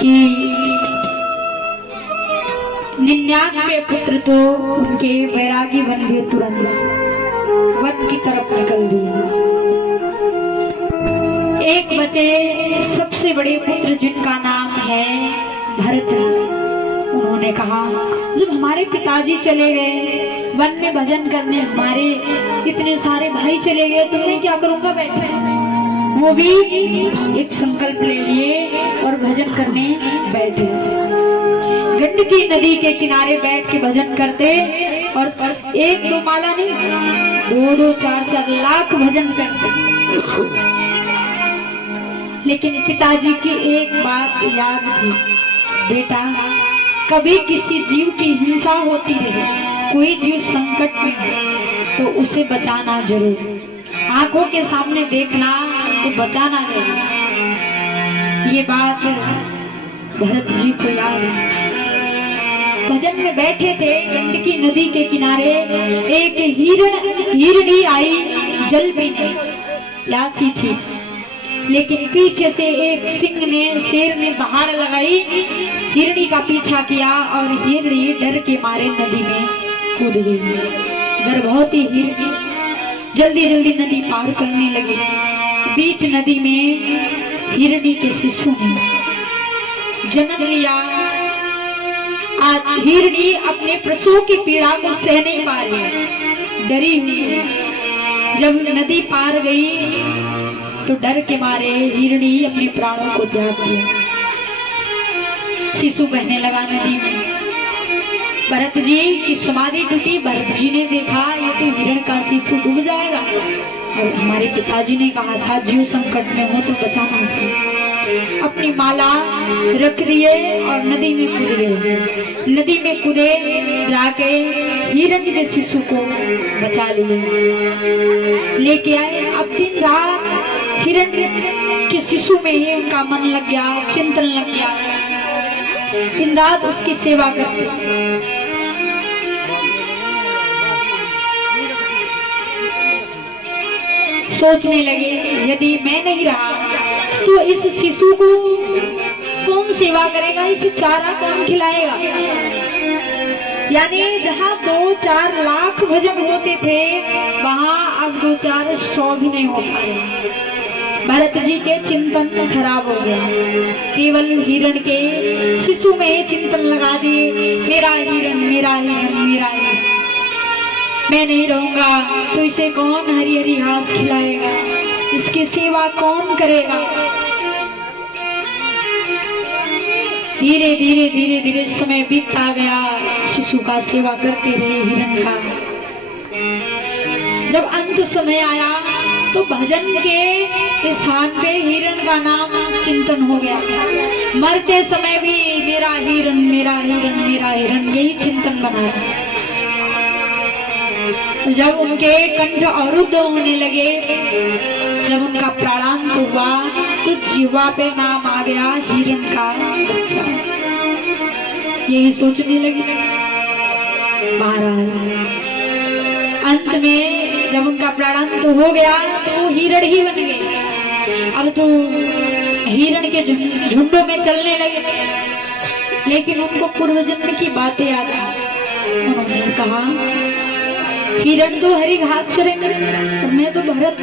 कि 99 पुत्र तो उनके वैरागी बन गए, तुरंत वन की तरफ निकल दिए। एक बचे सबसे बड़े पुत्र जिनका नाम है भरत जी। उन्होंने कहा जब हमारे पिताजी चले गए वन में भजन करने, हमारे इतने सारे भाई चले गए, तो मैं क्या करूंगा बैठे। वो भी एक संकल्प ले लिए और भजन करने बैठे। गंडकी नदी के किनारे बैठ के भजन करते और एक दो माला नहीं, दो दो चार चार लाख भजन करते। लेकिन पिताजी की एक बात याद थी, बेटा कभी किसी जीव की हिंसा होती रहे, कोई जीव संकट में है तो उसे बचाना जरूर, आंखों के सामने देखना तो बचाना जरूर। ये बात भरत जी को याद है। भजन में बैठे थे गंडकी नदी के किनारे, एक हिरणी आई जल पीने, प्यासी थी, लेकिन पीछे से एक सिंह ने, शेर ने दहाड़ लगाई, हिरणी का पीछा किया और हिरणी डर के मारे नदी में कूद गई। गर्भवती हिरणी जल्दी जल्दी नदी पार करने लगी। बीच नदी में हिरणी के शिशु ने जन्म लिया। आज हिरणी अपने प्रसव की पीड़ा को सह नहीं पा रही, डरी हुई है। जब नदी पार गई तो डर के मारे हिरणी अपने प्राणों को त्याग दिया। शिशु बहने लगा नदी में। भरत जी की समाधि टूटी। भरत जी ने देखा ये तो हिरण का शिशु डूब जाएगा, और हमारे पिताजी ने कहा था जीव संकट में हो तो बचाना चाहिए। अपनी माला रख दिए और नदी में कूद गए। नदी में कूदे, जाके हिरण के शिशु को बचा लिए, लेके आए। अब दिन रात हिरण के शिशु में ही उनका मन लग गया, चिंतन लग गया। दिन रात उसकी सेवा करते। सोचने लगे यदि मैं नहीं रहा तो इस शिशु को कौन सेवा करेगा, इसे चारा कौन खिलाएगा। यानी जहाँ 2-4 लाख भजन होते थे वहाँ अब 2-400 भी नहीं हो पाए। भरत जी के चिंतन खराब हो गया, केवल हिरण के शिशु में चिंतन लगा दिए, मेरा हिरण मेरा हिरण मेरा हिरण। मैं नहीं रहूंगा तो इसे कौन हरी हरी घास खिलाएगा, इसकी सेवा कौन करेगा। धीरे धीरे धीरे धीरे समय बीतता गया, शिशु का सेवा करते रहे हिरण का। जब अंत समय आया तो भजन के स्थान पे हिरण का नाम चिंतन हो गया। मरते समय भी मेरा हिरण मेरा हिरण मेरा हिरण यही चिंतन बना रहा। जब उनके कंठ अवरुद्ध होने लगे, जब उनका प्राणांत हुआ तो जीवा पे नाम आ गया हिरण का बच्चा। यही सोचने लगी। महाराज अंत में जब उनका प्राणांत हो गया तो वो हिरण ही बन गए। अब तो हिरण के झुंडों में चलने लगे, लेकिन उनको पूर्व जन्म की बातें याद आई। उन्होंने कहा हिरण तो हरी घास चरेंगे और मैं तो भरत,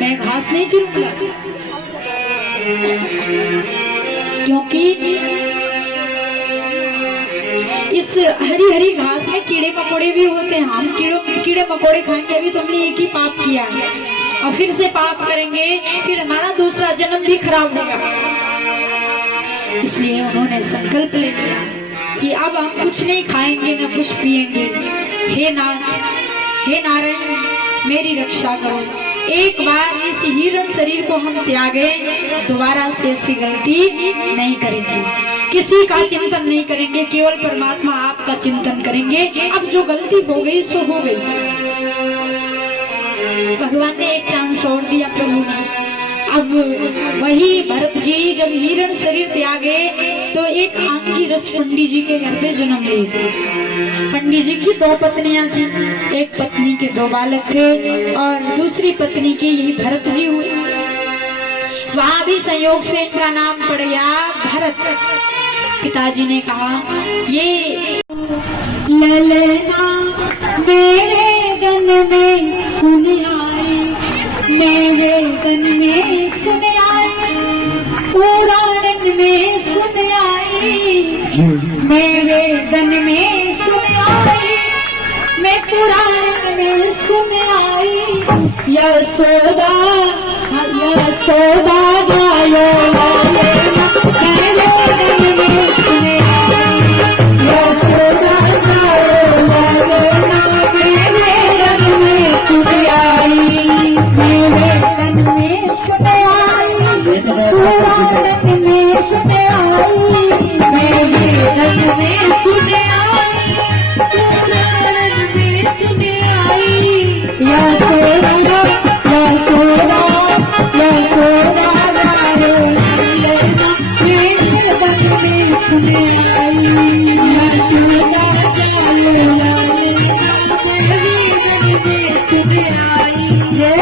मैं घास नहीं चरूंगा, क्योंकि इस हरी हरी घास में कीड़े मकोड़े भी होते हैं। हम कीड़े मकोड़े खाएंगे, अभी तो हमने एक ही पाप किया है और फिर से पाप करेंगे, फिर हमारा दूसरा जन्म भी खराब होगा। इसलिए उन्होंने संकल्प ले लिया कि अब हम कुछ नहीं खाएंगे न कुछ पिएंगे। हे नारायण मेरी रक्षा करो, एक बार इस हिरण शरीर को हम त्यागे, दोबारा से ऐसी गलती नहीं करेंगे, किसी का चिंतन नहीं करेंगे, केवल परमात्मा आपका चिंतन करेंगे। अब जो गलती हो गई सो हो गई। भगवान ने एक चांस और दिया प्रभु ने। अब वही भरत जी जब हिरण शरीर त्यागे तो एक आंगी रस पंडित जी के घर पे जन्म लिए। पंडित जी की 2 पत्नियां थी, एक पत्नी के 2 बालक थे और दूसरी पत्नी के यही भरत जी हुए। वहां भी संयोग से इनका नाम पड़ गया भरत पिताजी ने कहा, ये ललना मेरे गन में सुन आए, मेरे गन में सुन आए, पुराण में सुन आए, मेरे गन में सुन आए, मैं पुराण में सुन आई। यशोदा यशोदा जायो लेना, मेरे गन में सुन आई। यशोदा जायो लेना, मेरे गन में सुन आई, मेरे गन में सुन आई, पुराण में सुन आई, मेरे गन में सुन आई, पुराण में सुन आई। यशोदा यशोदा यशोदा जायो लेना, मेरे गन में सुन आई। यशोदा जायो लेना, मेरे गन में सुन आई। जय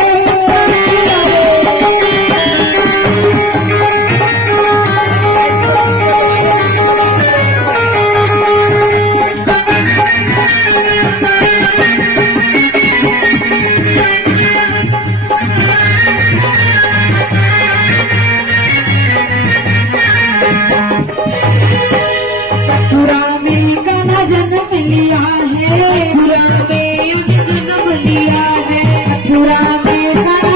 जन्म लिया है, मथुरा में जन्म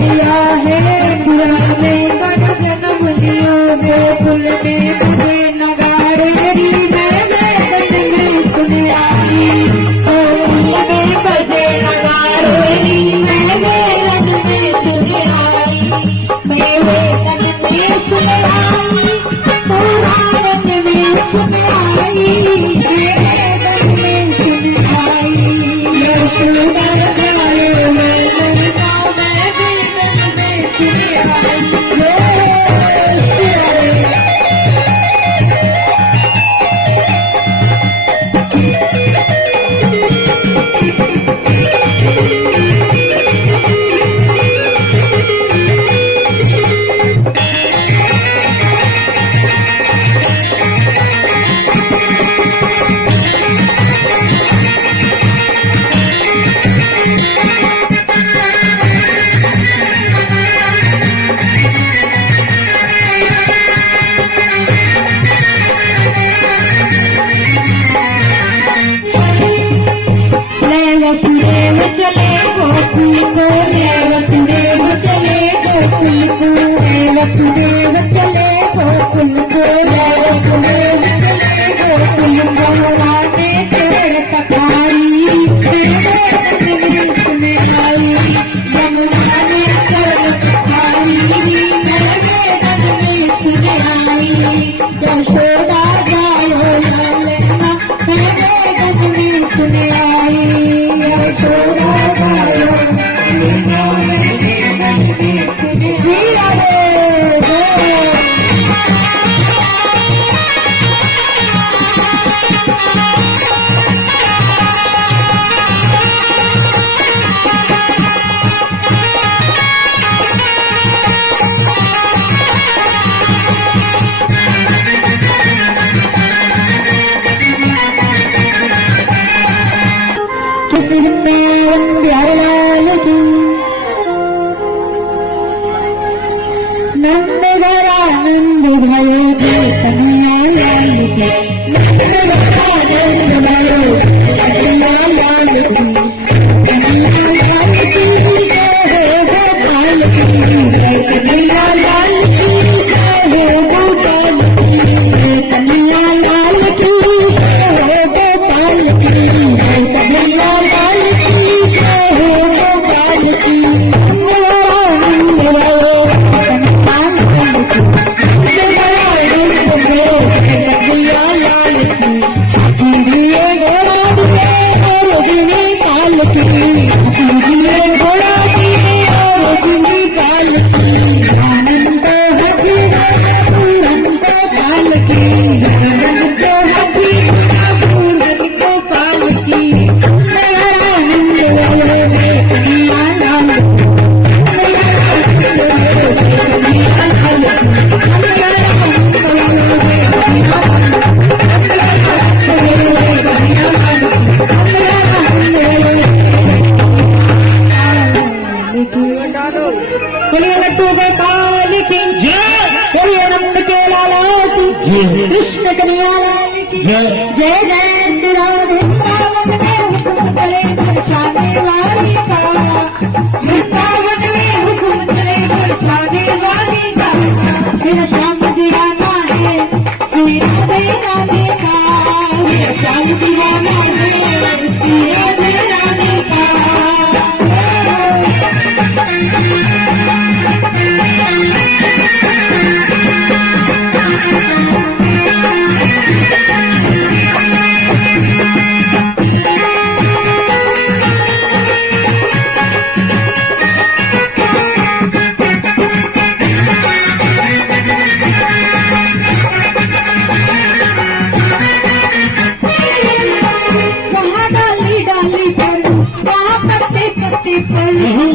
लिया है, मथुरा में जन्म लिया है, मथुरा में जन्म लिया है। फूल में बजे नगाड़े री मेरे गन में सुन आई, फूल में बजे नगाड़े री मेरे गन में सुन आई, मेरे गन में सुन आई, पुराण में सुन आई, मेरे गन में सुन आई। यशोदा जायो लेना, मेरे गन में सुन आई। वसुदेव चले गोकुल को, वसुदेव चले गोकुल को, वसुदेव चले गोकुल को, वसुदेव चले गोकुल को। राधे पेड़ पखारी, मेरे गन में सुन आई, यमुना ने चरण पखारी, मेरे गन में सुन आई। यशोदा जायो लेना, मेरे गन में सुन आई। यशोदा जायो लेना, मेरे गन में सुन आई। प्यारलाल की नंद घरा नंद भयो जी कन्हैया लाल की, नंद घरा नंद भयो कन्हैया लाल की, कन्हैया लाल की जय हो गोपाल की, जय कन्हैया लाल की जय हो गोपाल की, जय कन्हैया लाल की जय हो गोपाल की, जय कन्हैया लाल की जय हो गोपाल की। नंद घरा नंद भयो कन्हैया लाल की, नंद घरा कृष्ण कन्हैया लाल की जय जय श्री राम। वृंदावन में हुक्म चले बरसाने वाली का, वृंदावन में हुक्म चले बरसाने वाली का, मेरा श्याम दीवाना है श्री राधे राधे का, मेरा श्याम दीवाना है श्री राधे राधे का।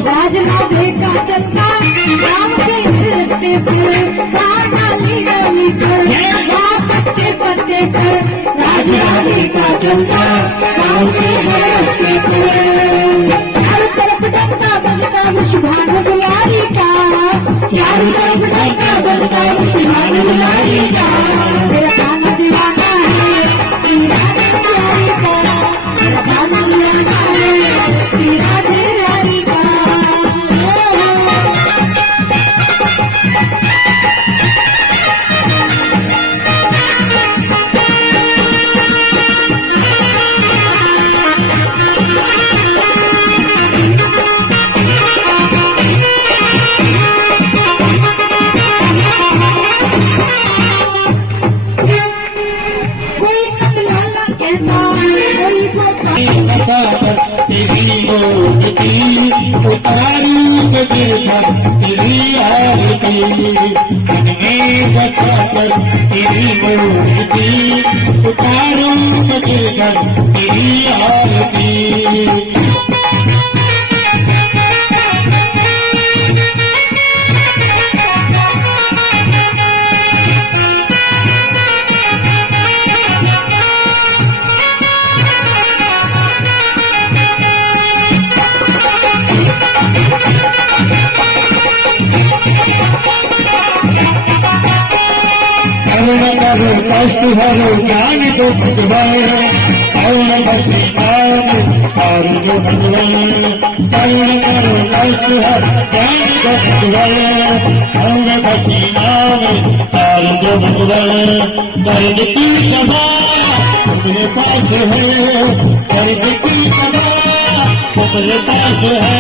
राज राधे का चलता राम के रस्ते पर, डाली डाली पर पत्ते पत्ते पर, राज राधे का चलता राम के रस्ते पर। चारों तरफ डंका बजता मुशभान दुलारी का, चारों तरफ डंका बजता मुशभान दुलारी का, मेरा श्याम दीवाना है श्री राधे राधे का, मेरा श्याम दीवाना है श्री राधे राधे का। तेरी मूर्ति उतारी गिरधर तेरी आरती, मन में बसा कर तेरी मूर्ति उतारू गिरधर तेरी आरती। करुण कष्ट हरो ज्ञान दो भगवान, करुण बसी नाम और जो भगवान, करुण करो कष्ट हर ज्ञान दो भगवान, करुण बसी नाम और जो भगवान। दर्द की दवा तुम्हारे पास है, दर्द की दवा तुम्हारे पास है,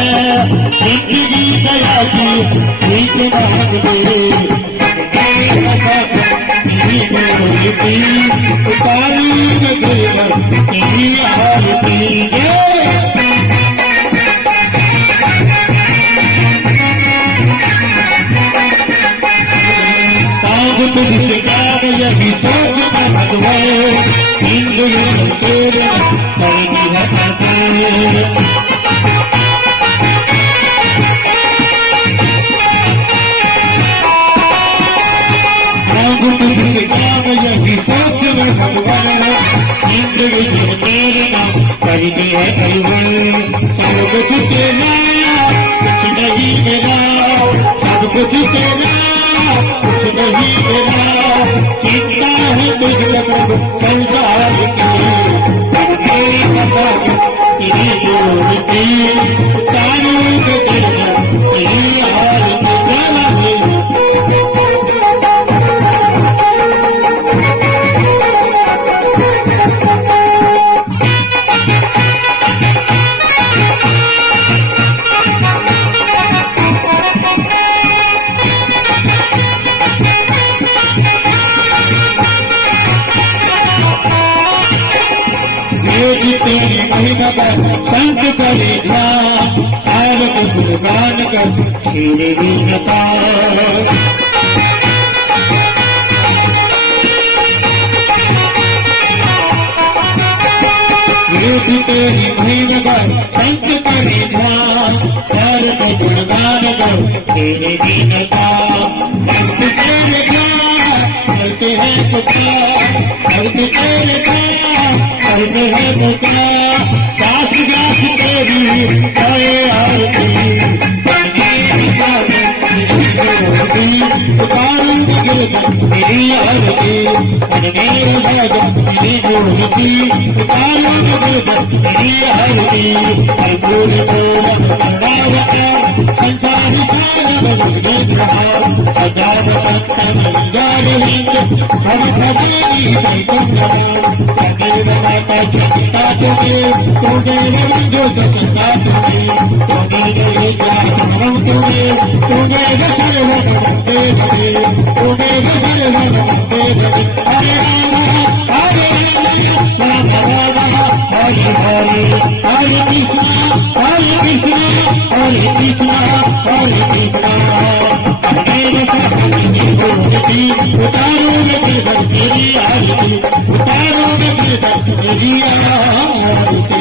जिंदगी दया की ठीक मांग दे उतारी गिरधर तेरी आरती। काम तुझसे काम यही सोच में भगवान, इंद्र तेरे करनी है आरती। तुझसे काम यही सोच में भगवान, इंद्र तेरे नाम करनी है हरिवन। सब कुछ तेरा कुछ नहीं मेरा, सब कुछ तेरा कुछ नहीं मेरा, चिंता है तुझको संसार की, तेरी बसा तेरी मूर्ति उतारू गिरधर तेरी आरती। तेरी महिमा पर संत करे ध्यान, आरत गुणगान कर तेरे गुण पार। तेरी महिमा पर संत करे ध्यान, आरत गुणगान कर तेरे गुण पार। तेरे ध्यान करते हैं पुकार, करते तेरे ध्यान करते हैं पुकार, दास दास तेरी करे आरती। उतारूंगा गिरधर मेरी आरती बनने राजा मेरी जोड़ती उतारूंगा गिरधर मेरी आरती हर फूल फूल नावकार संसार सार मुझे प्रभाव सदा बसंत मंजार हिंद हम भजनी चैतन्य सदैव माता चिंता तुम्हें मंजो सचिता तुम्हें तुम्हें सर्वम देव तुम्हें सर्वम देव हरे राम हरे हरे हरे कृष्णा हरे कृष्णा हरे कृष्णा हरे कृष्णा उतारो गिरधर मेरी आरती उतारो गिरधर मेरी आरती